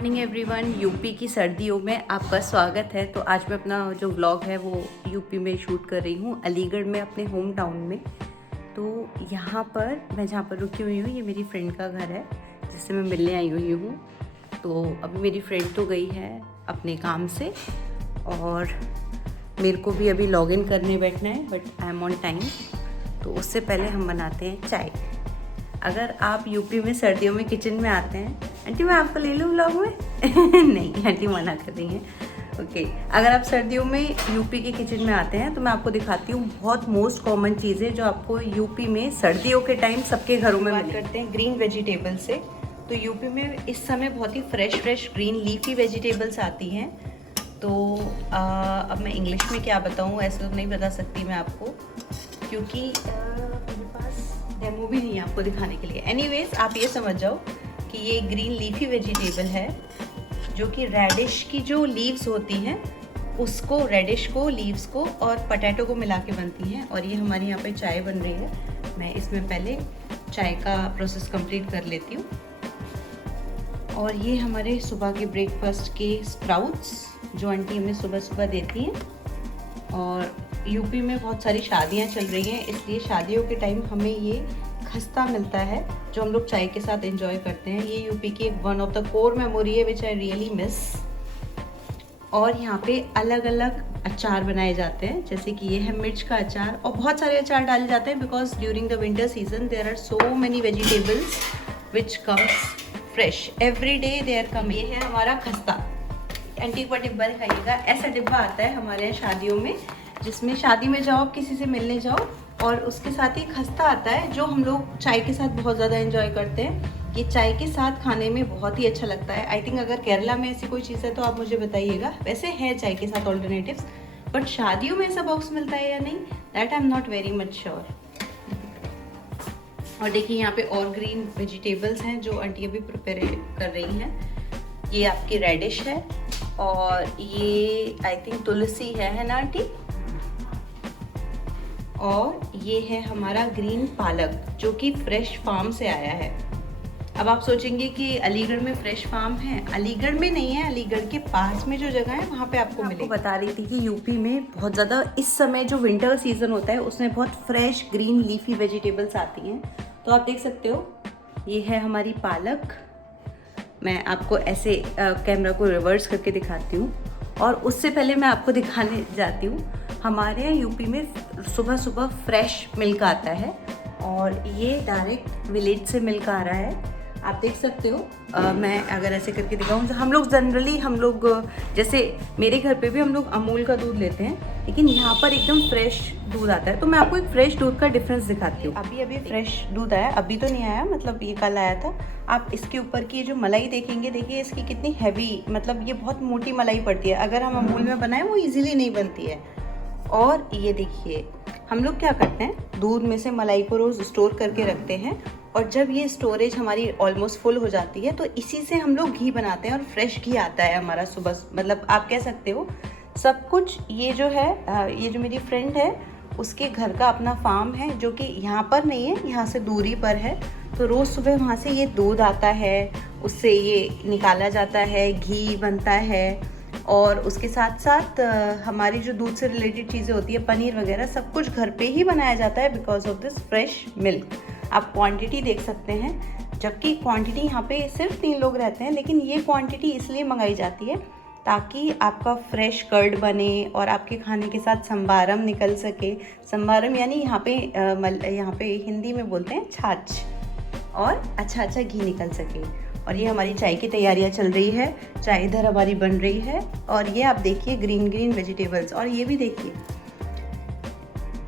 Morning everyone. UP की सर्दियों में आपका स्वागत है। तो आज मैं अपना जो व्लॉग है वो यूपी में शूट कर रही हूँ, अलीगढ़ में, अपने होम टाउन में। तो यहाँ पर मैं जहाँ पर रुकी हुई हूँ, ये मेरी फ्रेंड का घर है जिससे मैं मिलने आई हुई हूँ। तो अभी मेरी फ्रेंड तो गई है अपने काम से और मेरे को भी अभी लॉगिन करने बैठना है, but I am on time. तो उससे पहले हम बनाते हैं चाय। अगर आप यूपी में सर्दियों में किचन में आते हैं, आंटी मैं आपको ले लूँ व्लॉग में? नहीं, आंटी मना कर रही हैं। ओके, अगर आप सर्दियों में यूपी के किचन में आते हैं तो मैं आपको दिखाती हूँ बहुत मोस्ट कॉमन चीज़ें जो आपको यूपी में सर्दियों के टाइम सबके घरों में बात करते हैं ग्रीन वेजिटेबल से। तो यूपी में इस समय बहुत ही फ्रेश ग्रीन लीफी वेजिटेबल्स आती हैं। तो अब मैं इंग्लिश में क्या बताऊँ, ऐसे तो नहीं बता सकती मैं आपको, क्योंकि मेरे पास डेमो भी नहीं है आपको दिखाने के लिए। एनीवेज, आप ये समझ जाओ कि ये ग्रीन लीफी वेजिटेबल है जो कि रेडिश की जो लीव्स होती हैं उसको, रेडिश को, लीव्स को और पोटैटो को मिला के बनती हैं। और ये हमारे यहाँ पे चाय बन रही है। मैं इसमें पहले चाय का प्रोसेस कंप्लीट कर लेती हूँ। और ये हमारे सुबह के ब्रेकफास्ट के स्प्राउट्स जो आंटी हमें सुबह सुबह देती हैं। और यूपी में बहुत सारी शादियाँ चल रही हैं, इसलिए शादियों के टाइम हमें ये खस्ता मिलता है जो हम लोग चाय के साथ एंजॉय करते हैं। ये यूपी की एक one of the core memory है विच आई रियली मिस। और यहाँ पे अलग अलग अचार बनाए जाते हैं, जैसे कि ये है मिर्च का अचार, और बहुत सारे अचार डाले जाते हैं because during the winter season there are so many vegetables which comes fresh every day there come. ये है हमारा खस्ता। आंटी का डिब्बा दिखाइएगा। ऐसा डिब्बा आता है हमारे यहाँ शादियों में, जिसमें शादी में जाओ, किसी से मिलने जाओ, और उसके साथ ही खस्ता आता है जो हम लोग चाय के साथ बहुत ज़्यादा एंजॉय करते हैं। ये चाय के साथ खाने में बहुत ही अच्छा लगता है। आई थिंक अगर केरला में ऐसी कोई चीज़ है तो आप मुझे बताइएगा। वैसे है चाय के साथ ऑल्टरनेटिव्स, बट शादियों में ऐसा बॉक्स मिलता है या नहीं, that I am not very much sure. और देखिए यहाँ पे और ग्रीन वेजिटेबल्स हैं जो आंटी अभी प्रिपेयर कर रही हैं। ये आपकी रेडिश है और ये आई थिंक तुलसी है ना आंटी? और ये है हमारा ग्रीन पालक जो कि फ्रेश फार्म से आया है। अब आप सोचेंगे कि अलीगढ़ में फ्रेश फार्म है। अलीगढ़ में नहीं है, अलीगढ़ के पास में जो जगह है वहाँ पे आपको मिलेगा। आपको बता रही थी कि यूपी में बहुत ज़्यादा इस समय जो विंटर सीजन होता है उसमें बहुत फ्रेश ग्रीन लीफी वेजिटेबल्स आती हैं। तो आप देख सकते हो, ये है हमारी पालक। मैं आपको ऐसे कैमरा को रिवर्स करके दिखाती हूँ। और उससे पहले मैं आपको दिखाने जाती हूँ, हमारे यहाँ यूपी में सुबह सुबह फ्रेश मिल्क आता है और ये डायरेक्ट विलेज से मिल्क आ रहा है। आप देख सकते हो। मैं अगर ऐसे करके दिखाऊँ, हम लोग जनरली जैसे मेरे घर पे भी हम लोग अमूल का दूध लेते हैं, लेकिन यहाँ पर एकदम फ्रेश दूध आता है। तो मैं आपको एक फ्रेश दूध का डिफरेंस दिखाती हूँ। अभी फ्रेश दूध आया, अभी तो नहीं आया, मतलब ये कल आया था। आप इसके ऊपर की जो मलाई देखेंगे, देखिए इसकी कितनी हैवी, मतलब ये बहुत मोटी मलाई पड़ती है। अगर हम अमूल में बनाएं वो इजीली नहीं बनती है। और ये देखिए, हम लोग क्या करते हैं, दूध में से मलाई को रोज़ स्टोर करके रखते हैं, और जब ये स्टोरेज हमारी ऑलमोस्ट फुल हो जाती है तो इसी से हम लोग घी बनाते हैं और फ्रेश घी आता है हमारा सुबह। मतलब आप कह सकते हो सब कुछ। ये जो है, ये जो मेरी फ्रेंड है उसके घर का अपना फार्म है जो कि यहाँ पर नहीं है, यहाँ से दूरी पर है। तो रोज़ सुबह वहाँ से ये दूध आता है, उससे ये निकाला जाता है, घी बनता है। और उसके साथ साथ हमारी जो दूध से रिलेटेड चीज़ें होती है, पनीर वगैरह, सब कुछ घर पे ही बनाया जाता है because of this fresh milk. आप क्वांटिटी देख सकते हैं, जबकि क्वांटिटी यहाँ पे सिर्फ 3 लोग रहते हैं, लेकिन ये क्वांटिटी इसलिए मंगाई जाती है ताकि आपका फ्रेश कर्ड बने और आपके खाने के साथ संबारम निकल सके। संबारम यानी यहाँ पे हिंदी में बोलते हैं छाछ, और अच्छा घी निकल सके। और ये हमारी चाय की तैयारियां चल रही है, चाय इधर हमारी बन रही है। और ये आप देखिए ग्रीन वेजिटेबल्स, और ये भी देखिए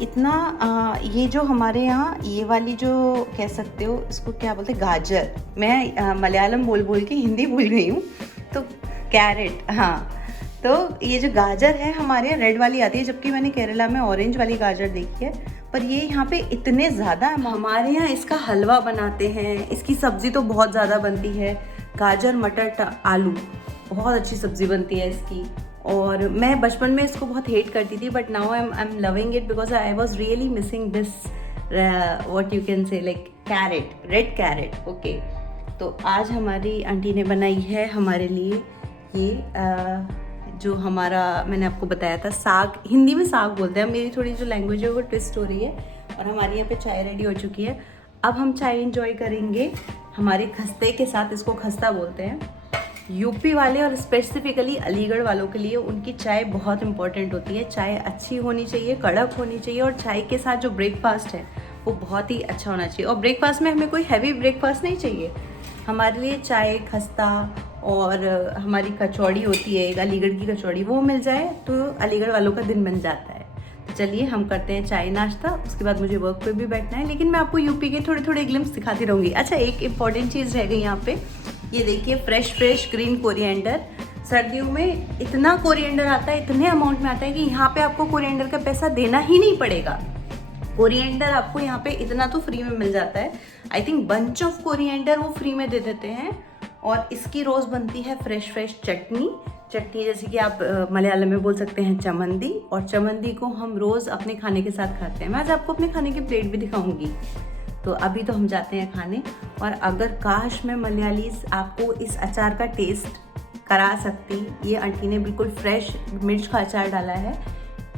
इतना ये जो हमारे यहाँ ये वाली जो कह सकते हो इसको क्या बोलते हैं, गाजर। मैं मलयालम बोल के हिंदी भूल गई हूँ, तो कैरेट, हाँ। तो ये जो गाजर है हमारे यहाँ रेड वाली आती है, जबकि मैंने केरला में ऑरेंज वाली गाजर देखी है। पर ये यहाँ पे इतने ज़्यादा, हमारे यहाँ इसका हलवा बनाते हैं, इसकी सब्ज़ी तो बहुत ज़्यादा बनती है। गाजर मटर आलू बहुत अच्छी सब्ज़ी बनती है इसकी। और मैं बचपन में इसको बहुत हेट करती थी, but now I am loving it because I was really missing this what you can say like carrot, red carrot. Okay, तो आज हमारी आंटी ने बनाई है हमारे लिए ये जो हमारा मैंने आपको बताया था साग, हिंदी में साग बोलते हैं, मेरी थोड़ी जो लैंग्वेज है वो ट्विस्ट हो रही है। और हमारी यहाँ पे चाय रेडी हो चुकी है। अब हम चाय एंजॉय करेंगे हमारे खस्ते के साथ, इसको खस्ता बोलते हैं। यूपी वाले और स्पेसिफिकली अलीगढ़ वालों के लिए उनकी चाय बहुत इंपॉर्टेंट होती है। चाय अच्छी होनी चाहिए, कड़क होनी चाहिए, और चाय के साथ जो ब्रेकफास्ट है वो बहुत ही अच्छा होना चाहिए। और ब्रेकफास्ट में हमें कोई हैवी ब्रेकफास्ट नहीं चाहिए, हमारे लिए चाय, खस्ता और हमारी कचौड़ी होती है एक अलीगढ़ की कचौड़ी, वो मिल जाए तो अलीगढ़ वालों का दिन बन जाता है। तो चलिए हम करते हैं चाय नाश्ता, उसके बाद मुझे वर्क पे भी बैठना है, लेकिन मैं आपको यूपी के थोड़े थोड़े ग्लिम्स दिखाती रहूँगी। अच्छा, एक इम्पॉर्टेंट चीज़ रह गई यहाँ पे, ये देखिए फ्रेश ग्रीन कोरिएंडर। सर्दियों में इतना कोरिएंडर आता है, इतने अमाउंट में आता है कि यहाँ पे आपको कोरिएंडर का पैसा देना ही नहीं पड़ेगा। कोरिएंडर आपको यहाँ पे इतना तो फ्री में मिल जाता है। I think bunch of coriander वो फ्री में दे देते हैं। और इसकी रोज़ बनती है फ्रेश चटनी जैसे कि आप मलयालम में बोल सकते हैं चमंदी, और चमंदी को हम रोज़ अपने खाने के साथ खाते हैं। मैं आज आपको अपने खाने की प्लेट भी दिखाऊंगी। तो अभी तो हम जाते हैं खाने। और अगर काश मैं मलयालीज आपको इस अचार का टेस्ट करा सकती, ये आंटी ने बिल्कुल फ्रेश मिर्च का अचार डाला है।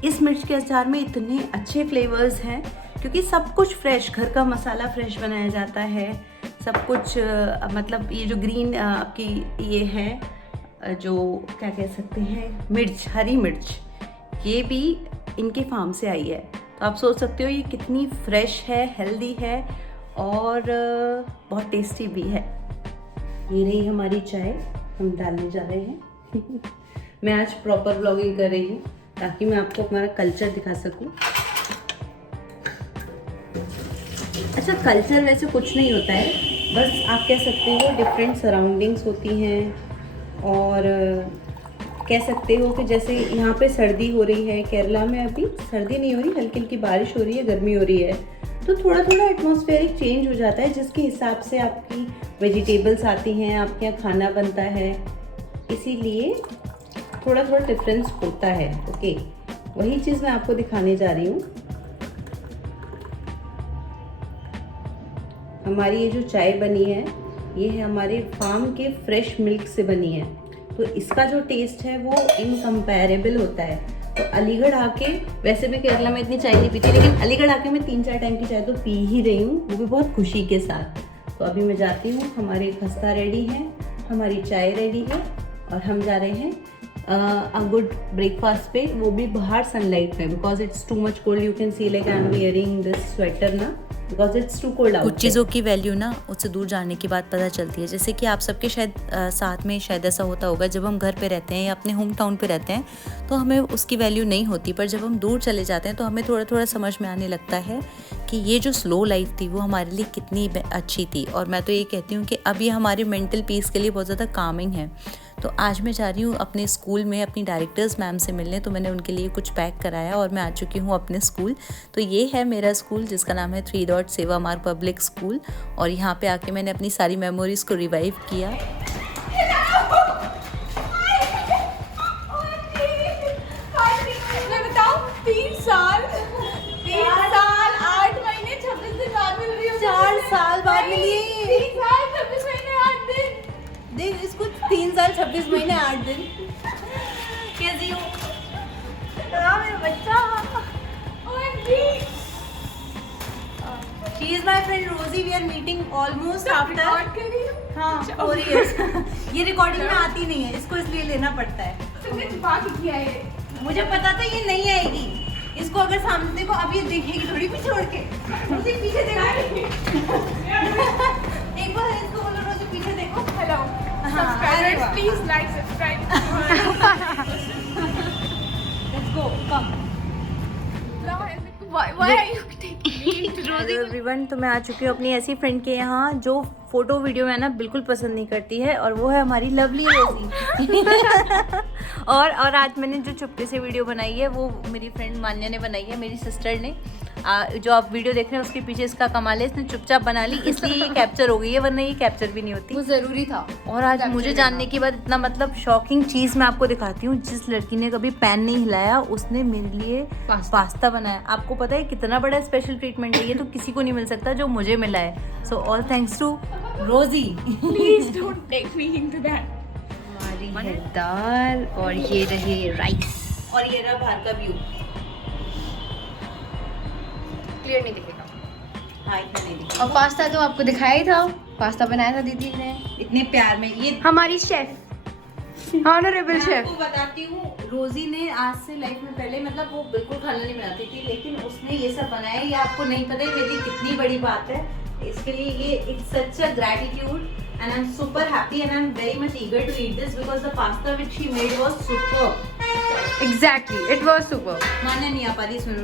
इस मिर्च के अचार में इतने अच्छे फ्लेवर्स हैं क्योंकि सब कुछ फ्रेश, घर का मसाला फ्रेश बनाया जाता है, सब कुछ मतलब ये जो ग्रीन आपकी ये है जो क्या कह सकते हैं मिर्च, हरी मिर्च, ये भी इनके फार्म से आई है। तो आप सोच सकते हो ये कितनी फ्रेश है, हेल्दी है और बहुत टेस्टी भी है। ये रही हमारी चाय, हम डालने जा रहे हैं। मैं आज प्रॉपर व्लॉगिंग कर रही हूँ ताकि मैं आपको हमारा कल्चर दिखा सकूँ। अच्छा, कल्चर वैसे कुछ नहीं होता है, बस आप कह सकते हो डिफरेंट सराउंडिंग्स होती हैं। और कह सकते हो कि जैसे यहाँ पे सर्दी हो रही है, केरला में अभी सर्दी नहीं हो रही, हल्की हल्की बारिश हो रही है, गर्मी हो रही है, तो थोड़ा थोड़ा एटमॉस्फेरिक चेंज हो जाता है जिसके हिसाब से आपकी वेजिटेबल्स आती हैं, आपके यहाँ खाना बनता है, इसीलिए थोड़ा थोड़ा डिफरेंस होता है। ओके, वही चीज़ मैं आपको दिखाने जा रही हूँ। हमारी ये जो चाय बनी है ये है हमारे फार्म के फ्रेश मिल्क से बनी है, तो इसका जो टेस्ट है वो इनकम्पेरेबल होता है। तो अलीगढ़ आके, वैसे भी केरला में इतनी चाय नहीं पीती, लेकिन अलीगढ़ आके मैं 3-4 टाइम की चाय तो पी ही रही हूँ, वो भी बहुत खुशी के साथ। तो अभी मैं जाती हूँ, हमारे खस्ता रेडी है, हमारी चाय रेडी है, और हम जा रहे हैं अ गुड ब्रेकफास्ट पे, वो भी बाहर सनलाइट में, because it's too much cold. You can see like I am wearing this sweater ना, because it's too cold out. कुछ चीज़ों की वैल्यू ना उससे दूर जाने के बाद पता चलती है। जैसे कि आप सबके शायद साथ में शायद ऐसा होता होगा, जब हम घर पे रहते हैं या अपने होम टाउन पे रहते हैं तो हमें उसकी वैल्यू नहीं होती, पर जब हम दूर चले जाते हैं तो हमें थोड़ा थोड़ा समझ में आने लगता है कि ये जो स्लो लाइफ थी वो हमारे लिए कितनी अच्छी थी। और मैं तो ये कहती हूँ कि अब ये हमारे मेंटल पीस के लिए बहुत ज़्यादा कामिंग है। तो आज मैं जा रही हूँ अपने स्कूल में अपनी डायरेक्टर्स मैम से मिलने, तो मैंने उनके लिए कुछ पैक कराया और मैं आ चुकी हूँ अपने स्कूल। तो ये है मेरा स्कूल जिसका नाम है 3 डॉट सेवा मार्ग पब्लिक स्कूल, और यहाँ पे आके मैंने अपनी सारी मेमोरीज़ को रिवाइव किया। मैं बताऊं, 3 साल 8 महीने 26 दिन बाद मिल रही हूँ। 4 साल बाद मिली, 3 साल 26 महीने 8 दिन। देख इसको, 3 साल 26 महीने 8 दिन। कैसी हो? मेरा बच्चा। OMG। She is my friend Rosie. We are meeting almost after. Record कर रही हूँ। हाँ, 4 years। ये रिकॉर्डिंग में आती नहीं है, इसको इसलिए लेना पड़ता है। तुमने छुपा के किया है। मुझे पता था ये नहीं आएगी, इसको अगर सामने देखो, अब ये देखेगी थोड़ी पीछे छोड़ के, रोजी पीछे देखो। एक बार इसको बोलो रोजी पीछे देखो। हेलो अरे वाह। Subscribers, please like subscribe. Let's go, come. Why are you taking me? Hello everyone, तो मैं आ चुकी हूँ अपनी ऐसी फ्रेंड के यहाँ जो फोटो वीडियो में ना बिल्कुल पसंद नहीं करती है, और वो है हमारी लवली रोजी। और आज मैंने जो चुपके से वीडियो बनाई है वो मेरी फ्रेंड मान्या ने बनाई है, मेरी सिस्टर ने। जो आप वीडियो देख रहे हैं उसके पीछे इसका कमाल है, इसने चुपचाप बना ली इसलिए ये कैप्चर हो गई है, वरना ये कैप्चर भी नहीं होती। वो जरूरी था। और आज मुझे जानने के बाद इतना मतलब शॉकिंग चीज़ मैं आपको दिखाती हूँ। जिस लड़की ने कभी पैन नहीं हिलाया उसने मेरे लिए पास्ता बनाया। आपको पता है कितना बड़ा स्पेशल ट्रीटमेंट है ये, तो किसी को नहीं मिल सकता जो मुझे मिला है। सो ऑल थैंक्स टू रोजी। Please don't take me into that. हमारी है दाल और ये रहे राइस और ये रहा बाहर का व्यू। क्लियर नहीं दिखेगा। हाँ इतना नहीं दिखा। और पास्ता तो आपको दिखाया ही था, पास्ता बनाया था दीदी ने इतने प्यार में। ये हमारी शेफ, ऑनरेबल मैं शेफ। आपको बताती हूँ, रोजी ने आज से लाइफ में पहले मतलब वो बिल्कुल खाना नहीं बनाती थी, लेकिन उसने ये सब बनाया। ये आपको नहीं पता है मेरी कितनी बड़ी बात है। इसके लिए ये it's such a gratitude and I'm super happy and I'm very much eager to eat this because the pasta which she made was superb. Exactly, it was super. मान्या नहीं आ पा रही इसमें।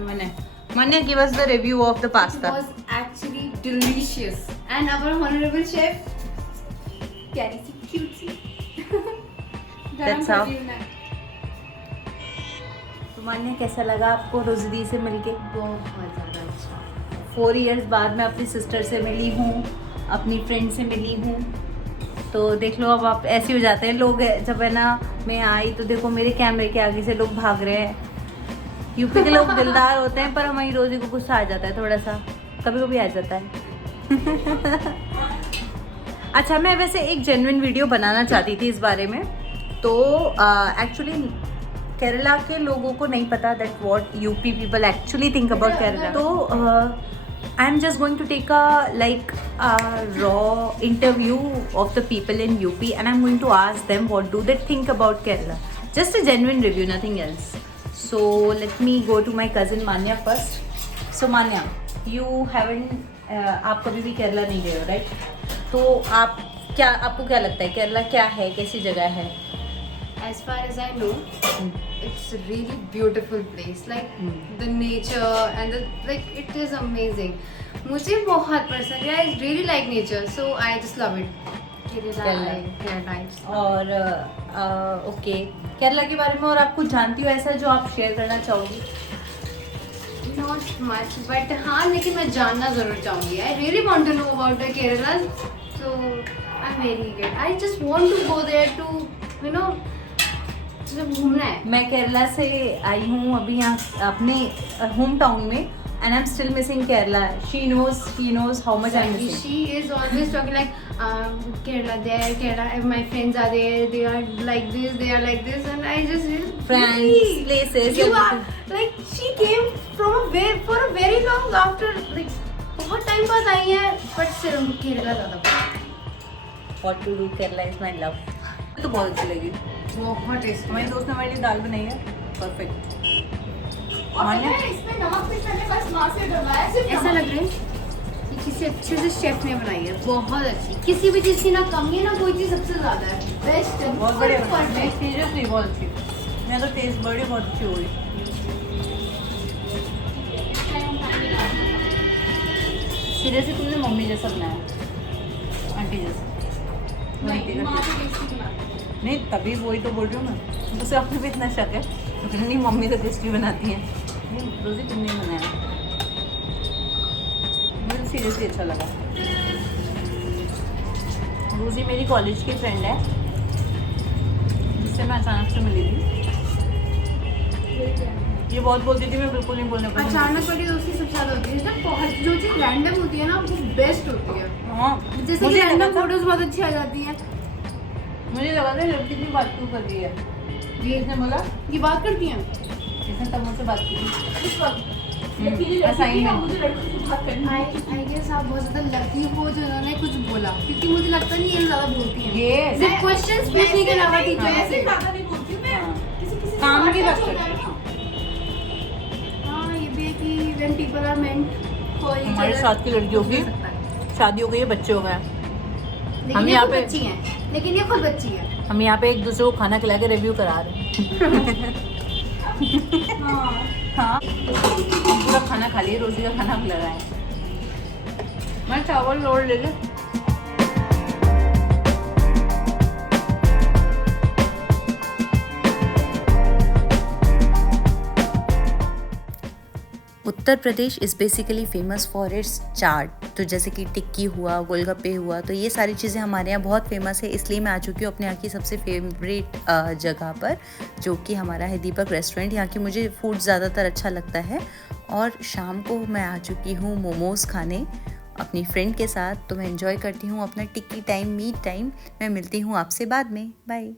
मान्या give us the review of the It pasta. was actually delicious. And our honorable chef, Carrie cutesy. That's how. तो मान्या कैसा लगा आपको रोजी दी से मिलके? बहुत ज़्यादा अच्छा। 4 years बाद मैं अपनी सिस्टर से मिली हूँ, अपनी फ्रेंड से मिली हूँ। तो देख लो अब आप ऐसे हो जाते हैं लोग। जब है ना मैं आई तो देखो मेरे कैमरे के आगे से लोग भाग रहे हैं। यूपी के लोग दिलदार होते हैं पर हमारी रोजी को गुस्सा आ जाता है, थोड़ा सा कभी कभी आ जाता है। अच्छा मैं वैसे एक जेन्युइन वीडियो बनाना चाहती थी इस बारे में। तो एक्चुअली केरला के लोगों को नहीं पता that what UP people actually think about Kerala. तो I'm just going to take a raw interview of the people in UP and I'm going to ask them what do they think about Kerala. Just a genuine review, nothing else. So let me go to my cousin Manya first. So Manya, you haven't आप कभी भी केरला नहीं गए हो, right? तो आपको क्या लगता है केरला क्या है, कैसी जगह है? As far as I know, it's a really beautiful place. Like the nature and it is amazing. मुझे बहुत पसंद है. I really like nature, so I just love it. Kerala. और ओके केरला के बारे में और आप कुछ जानती हो ऐसा जो आप शेयर करना चाहोगी? Not much, but हाँ लेकिन मैं जानना ज़रूर चाहूँगी. I really want to know about the Kerala, so I'm very eager. I just want to go there to, you know, घूमना है. मैं केरला से आई हूँ अभी यहाँ अपने होम टाउन में and I'm still missing Kerala. She knows how much I'm missing. She is always talking like Kerala there, Kerala. My friends are there. They are like this. They are like this, and I just Friends, really, places, You are everything. like she came from for a very long after like बहुत time बाद आई है, but still हमको केरला ज़्यादा पसंद है. What to do? Kerala is my love. तो बहुत अच्छी लगी। बहुत टेस्टी. हमारी दोस्त ने हमारे लिए दाल बनाई है, परफेक्ट। और पता है इसमें नमक भी मैंने बस माँ से डलवाया, सिर्फ ऐसा लग रहा है कि किसी अच्छे से शेफ ने बनाई है. बहुत अच्छी. किसी भी चीज़ की ना कमी है ना कोई चीज़ सबसे ज़्यादा है. बेस्ट. बहुत बढ़िया। सीरियसली बहुत अच्छी। मैं तो टेस्ट बड़ी बहुत अच्छी हो गई। सीरियसली तुमने मम्मी जैसा बनाया, आंटी जैसा। नहीं, माँ तो टेस्टी बनाती है। नहीं तभी वही तो बोल रही हूँ मैं। उसे अपने भी इतना शक है तो नहीं मम्मी तो टेस्टी बनाती हैं। नहीं रोजी तुमने बनाया, मुझे सीरियसली अच्छा लगा। रोजी मेरी कॉलेज की फ्रेंड है जिससे मैं अचानक से मिली थी। ये बहुत बोलती थी, मैं बिल्कुल नहीं बोलने पाती। अचानक वाली दोस्ती सबसे ज़्यादा होती है. जब बहुत जो चीज़ रैंडम होती है ना वो बेस्ट होती है. हाँ जैसे कि मुझे रैंडम लगा था, फोटोज बहुत अच्छी आ जाती हैं. मुझे लगा था लड़की की बात क्यों कर रही है। ये इसने बोला, ये बात करती हैं. इसने तब मुझसे बात की थी। इस वक्त लकीली लड़की ऐसा ही थी ना, नहीं। मुझे लड़की से बात करनी है। आई गेस आप बहुत ज़्यादा लकी हो जो उन्होंने कुछ बोला, क्योंकि मुझे लगता नहीं ये ज़्यादा बोलती हैं. ये सिर्फ क्वेश्चंस पूछने के अलावा टीचर वैसे ज़्यादा नहीं बोलती हूँ मैं। हाँ। किसी काम की से बात होता करती है हूँ। हाँ ये भी है कि when people are meant for each हमारे other, साथ की लड़कियों की हो सकता है. शादी हो गई है, बच्चे हो गए हैं। लेकिन हम ये यहाँ खुद पे- बच्ची हैं. लेकिन ये खुद बच्ची है. हम यहाँ पे एक दूसरे को खाना खिला के रिव्यू करा रहे हैं। हाँ हम पूरा खाना खा लिए, रोजी का खाना खिला रहा है। मैं चावल लोड ले ले। Uttar Pradesh is basically famous for its chaat. तो जैसे कि टिक्की हुआ, गोलगप्पे हुआ, तो ये सारी चीज़ें हमारे यहाँ बहुत फेमस है। इसलिए मैं आ चुकी हूँ अपने यहाँ की सबसे फेवरेट जगह पर, जो कि हमारा है दीपक रेस्टोरेंट। यहाँ की मुझे फूड ज़्यादातर अच्छा लगता है। और शाम को मैं आ चुकी हूँ मोमोज़ खाने अपनी फ्रेंड के साथ। तो मैं एंजॉय करती हूँ अपना टिक्की टाइम, मीट टाइम। मैं मिलती हूँ आपसे बाद में। बाय।